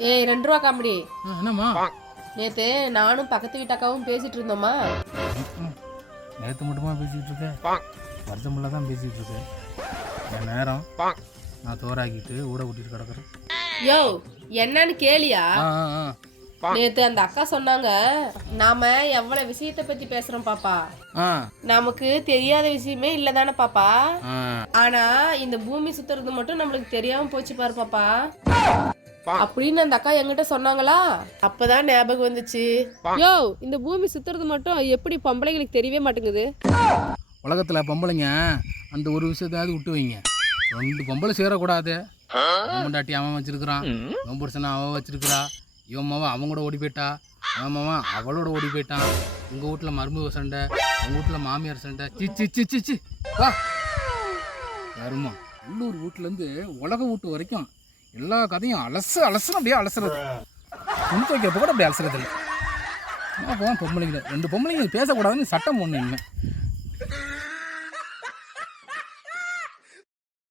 ஏய் 2 ரூபா காமெடி. என்னம்மா? நேத்து நானும் பக்கத்து வீட்டக்காவும் பேசிட்டு இருந்தோமா. நேற்று மட்டுமா பேசிக்கிட்டு இருக்கேன், வருஷம் ஃபுல்லாக தான் பேசிக்கிட்டு இருக்கேன். என் நேரம் நான் தோறாக்கிட்டு ஊட கூட்டிட்டு கிடக்குறேன். யோ என்னன்னு கேளியா? நேத்து அந்த அக்கா சொன்னாங்க, நாம எவ்வளவு விஷயத்தை பத்தி பேசுறோம் பாப்பா, நமக்கு தெரியாத விஷயமே இல்லதானே பாப்பா. ஆனா இந்த பூமி சுத்துறது மட்டும் நம்மளுக்கு தெரியாம போச்சு பாரு பாப்பா அப்படின்னு அந்த அக்கா என்கிட்ட சொன்னாங்களா. அப்பதான் ஞாபகம் வந்துச்சு. யோ இந்த பூமி சுத்துறது மட்டும் எப்படி பொம்பளைங்களுக்கு தெரியவே மாட்டேங்குது. உலகத்தில் பொம்பளைங்க அந்த ஒரு விஷயத்தாவது விட்டு வைங்க. 2 பொம்பளை சேரக்கூடாது. பொண்டாட்டி அவன் வச்சிருக்கிறான், நொம்புருசனா அவன் வச்சிருக்கிறா, இவன் மாவன் அவங்க கூட ஓடி போயிட்டா, அவன் மாவன் அவளோட ஓடி போயிட்டான். உங்கள் வீட்டில் மருமக சண்டை, உங்கள் வீட்டில் மாமியார் சண்டை. சிச்சி வா வருமா. உள்ளூர் வீட்டிலேருந்து உலக வீட்டு வரைக்கும் எல்லா கதையும் அலசு அப்படியே அலசுறது. துணி துவைக்கிறப்ப கூட அப்படியே அலசுறது இல்லை. அப்போ பொம்பளைங்க 2 பொம்பளைங்க பேசக்கூடாதுன்னு சட்டம் ஒன்று இல்லை.